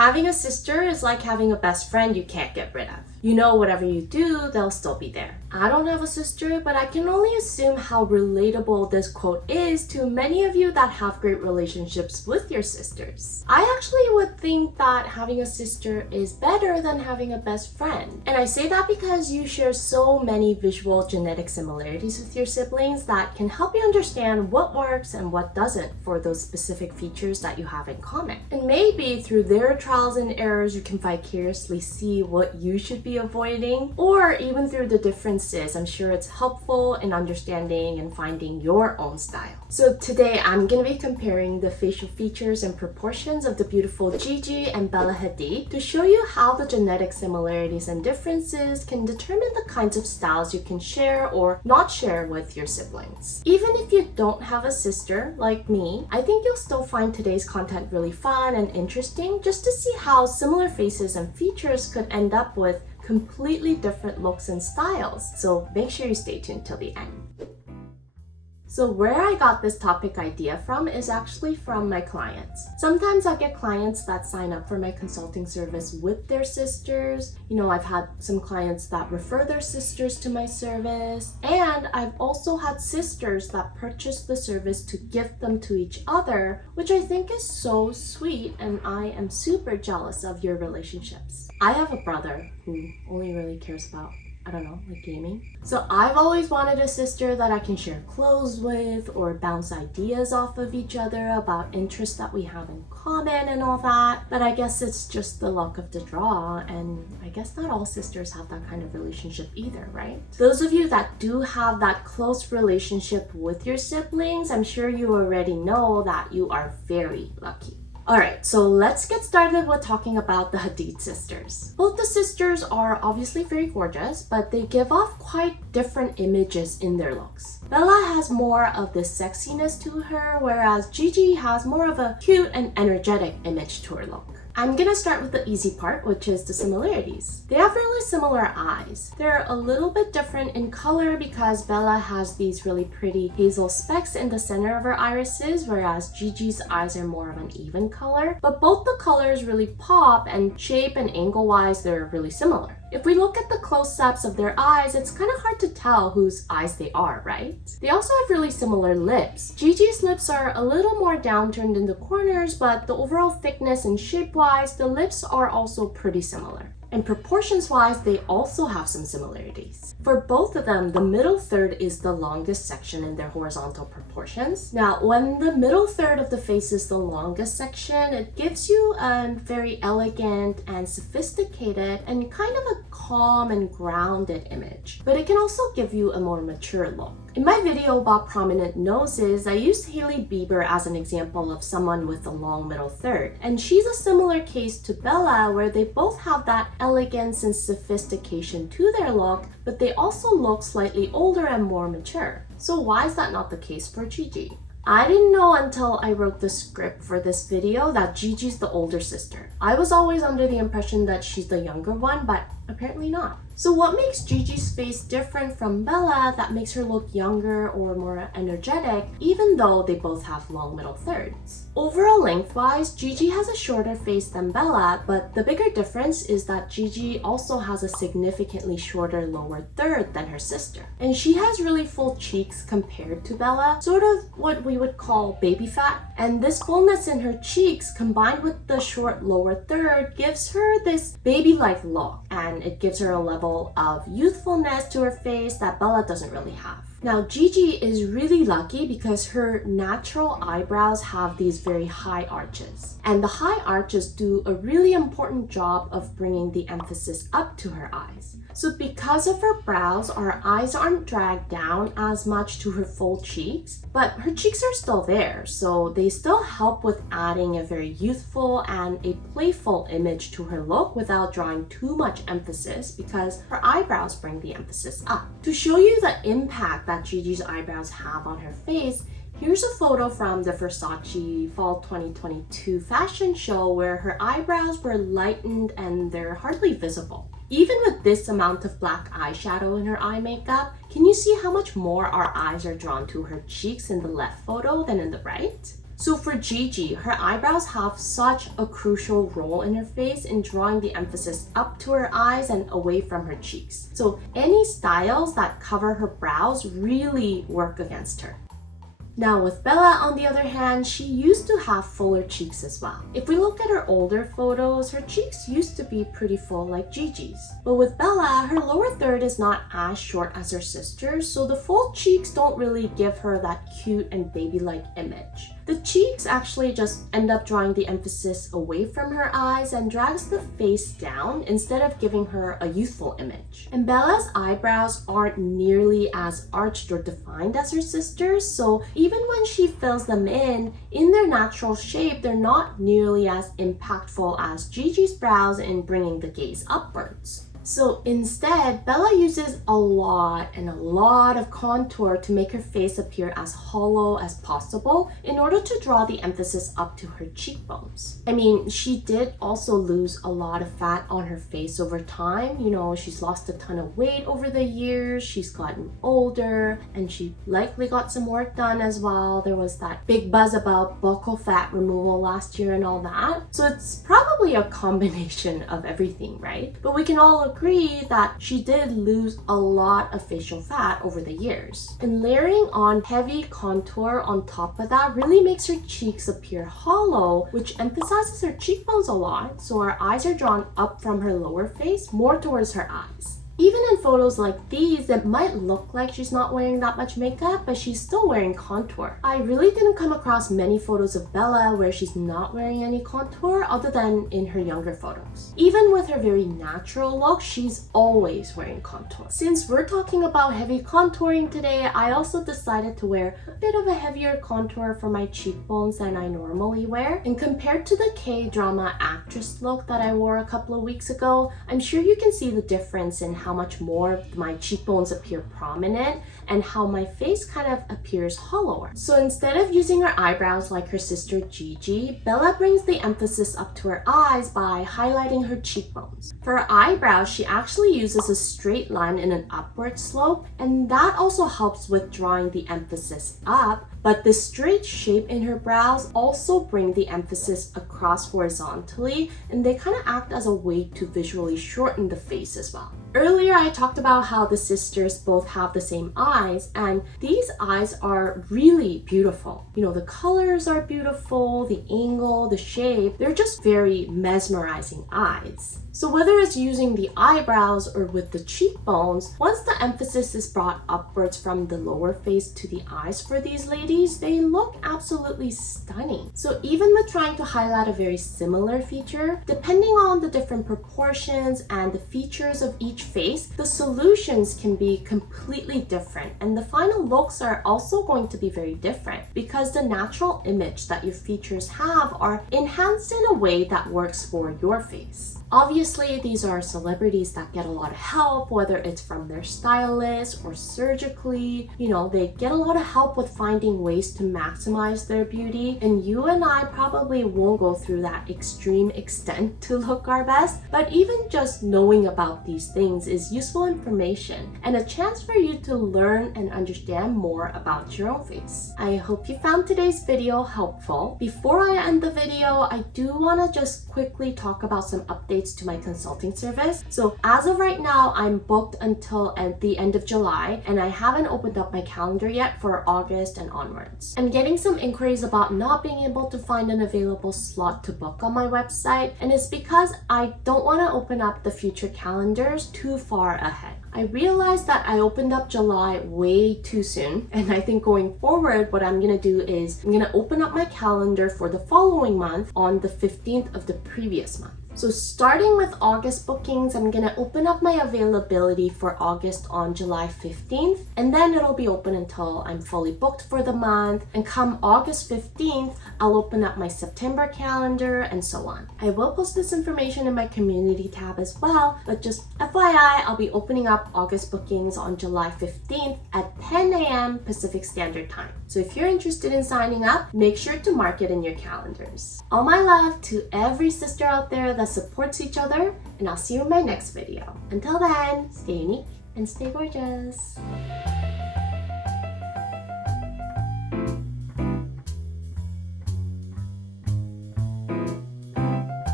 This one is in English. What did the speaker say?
Having a sister is like having a best friend you can't get rid of. You know, whatever you do, they'll still be there. I don't have a sister, but I can only assume how relatable this quote is to many of you that have great relationships with your sisters. I actually would think that having a sister is better than having a best friend. And I say that because you share so many visual genetic similarities with your siblings that can help you understand what works and what doesn't for those specific features that you have in common. And maybe through their trials and errors, you can vicariously see what you should be avoiding, or even through the differences, I'm sure it's helpful in understanding and finding your own style. So today I'm going to be comparing the facial features and proportions of the beautiful Gigi and Bella Hadid to show you how the genetic similarities and differences can determine the kinds of styles you can share or not share with your siblings. Even if you don't have a sister like me, I think you'll still find today's content really fun and interesting just to see how similar faces and features could end up with completely different looks and styles. So make sure you stay tuned till the end. So where I got this topic idea from is actually from my clients. Sometimes I get clients that sign up for my consulting service with their sisters. You know, I've had some clients that refer their sisters to my service, and I've also had sisters that purchase the service to gift them to each other, which I think is so sweet, and I am super jealous of your relationships. I have a brother who only really cares about, I don't know, like gaming. So I've always wanted a sister that I can share clothes with or bounce ideas off of each other about interests that we have in common and all that. But I guess it's just the luck of the draw, and I guess not all sisters have that kind of relationship either, right? Those of you that do have that close relationship with your siblings, I'm sure you already know that you are very lucky. Alright, so let's get started with talking about the Hadid sisters. Both the sisters are obviously very gorgeous, but they give off quite different images in their looks. Bella has more of this sexiness to her, whereas Gigi has more of a cute and energetic image to her look. I'm gonna start with the easy part, which is the similarities. They have really similar eyes. They're a little bit different in color because Bella has these really pretty hazel specks in the center of her irises, whereas Gigi's eyes are more of an even color. But both the colors really pop, and shape and angle-wise, they're really similar. If we look at the close-ups of their eyes, it's kind of hard to tell whose eyes they are, right? They also have really similar lips. Gigi's lips are a little more downturned in the corners, but the overall thickness and shape-wise, the lips are also pretty similar. And proportions-wise, they also have some similarities. For both of them, the middle third is the longest section in their horizontal proportions. Now, when the middle third of the face is the longest section, it gives you a very elegant and sophisticated and kind of a calm and grounded image. But it can also give you a more mature look. In my video about prominent noses, I used Hailey Bieber as an example of someone with a long middle third. And she's a similar case to Bella, where they both have that elegance and sophistication to their look, but they also look slightly older and more mature. So why is that not the case for Gigi? I didn't know until I wrote the script for this video that Gigi's the older sister. I was always under the impression that she's the younger one, but apparently not. So what makes Gigi's face different from Bella that makes her look younger or more energetic, even though they both have long middle thirds? Overall lengthwise, Gigi has a shorter face than Bella, but the bigger difference is that Gigi also has a significantly shorter lower third than her sister. And she has really full cheeks compared to Bella, sort of what we would call baby fat. And this fullness in her cheeks combined with the short lower third gives her this baby-like look, and it gives her a level of youthfulness to her face that Bella doesn't really have. Now, Gigi is really lucky because her natural eyebrows have these very high arches. And the high arches do a really important job of bringing the emphasis up to her eyes. So because of her brows, our eyes aren't dragged down as much to her full cheeks, but her cheeks are still there, so they still help with adding a very youthful and a playful image to her look without drawing too much emphasis because her eyebrows bring the emphasis up. To show you the impact that Gigi's eyebrows have on her face, here's a photo from the Versace Fall 2022 fashion show where her eyebrows were lightened and they're hardly visible. Even with this amount of black eyeshadow in her eye makeup, can you see how much more our eyes are drawn to her cheeks in the left photo than in the right? So for Gigi, her eyebrows have such a crucial role in her face in drawing the emphasis up to her eyes and away from her cheeks. So any styles that cover her brows really work against her. Now with Bella, on the other hand, she used to have fuller cheeks as well. If we look at her older photos, her cheeks used to be pretty full like Gigi's. But with Bella, her lower third is not as short as her sister's, so the full cheeks don't really give her that cute and baby-like image. The cheeks actually just end up drawing the emphasis away from her eyes and drags the face down instead of giving her a youthful image. And Bella's eyebrows aren't nearly as arched or defined as her sister's, so even when she fills them in their natural shape, they're not nearly as impactful as Gigi's brows in bringing the gaze upwards. So instead, Bella uses a lot of contour to make her face appear as hollow as possible in order to draw the emphasis up to her cheekbones. I mean, she did also lose a lot of fat on her face over time. You know, she's lost a ton of weight over the years, she's gotten older, and she likely got some work done as well. There was that big buzz about buccal fat removal last year and all that. So it's probably a combination of everything, right? But we can all agree that she did lose a lot of facial fat over the years. And layering on heavy contour on top of that really makes her cheeks appear hollow, which emphasizes her cheekbones a lot, so her eyes are drawn up from her lower face more towards her eyes. Even in photos like these, it might look like she's not wearing that much makeup, but she's still wearing contour. I really didn't come across many photos of Bella where she's not wearing any contour other than in her younger photos. Even with her very natural look, she's always wearing contour. Since we're talking about heavy contouring today, I also decided to wear a bit of a heavier contour for my cheekbones than I normally wear. And compared to the K-drama actress look that I wore a couple of weeks ago, I'm sure you can see the difference in how much more my cheekbones appear prominent and how my face kind of appears hollower. So instead of using her eyebrows like her sister Gigi, Bella brings the emphasis up to her eyes by highlighting her cheekbones. For her eyebrows, she actually uses a straight line in an upward slope, and that also helps with drawing the emphasis up. But the straight shape in her brows also bring the emphasis across horizontally, and they kind of act as a way to visually shorten the face as well. Earlier, I talked about how the sisters both have the same eyes, and these eyes are really beautiful. You know, the colors are beautiful, the angle, the shape, they're just very mesmerizing eyes. So whether it's using the eyebrows or with the cheekbones, once the emphasis is brought upwards from the lower face to the eyes for these ladies, they look absolutely stunning. So even with trying to highlight a very similar feature, depending on the different proportions and the features of each face, the solutions can be completely different, and the final looks are also going to be very different because the natural image that your features have are enhanced in a way that works for your face. Obviously, these are celebrities that get a lot of help, whether it's from their stylist or surgically. You know, they get a lot of help with finding ways to maximize their beauty, and you and I probably won't go through that extreme extent to look our best, but even just knowing about these things is useful information and a chance for you to learn and understand more about your own face. I hope you found today's video helpful. Before I end the video, I do want to just quickly talk about some updates to my consulting service. So as of right now, I'm booked until at the end of July, and I haven't opened up my calendar yet for August and onwards. I'm getting some inquiries about not being able to find an available slot to book on my website, and it's because I don't want to open up the future calendars too far ahead. I realized that I opened up July way too soon, and I think going forward, what I'm gonna do is I'm gonna open up my calendar for the following month on the 15th of the previous month. So starting with August bookings, I'm gonna open up my availability for August on July 15th, and then it'll be open until I'm fully booked for the month. And come August 15th, I'll open up my September calendar and so on. I will post this information in my community tab as well, but just FYI, I'll be opening up August bookings on July 15th at 10 a.m. Pacific Standard Time. So if you're interested in signing up, make sure to mark it in your calendars. All my love to every sister out there that supports each other, and I'll see you in my next video. Until then, stay unique and stay gorgeous.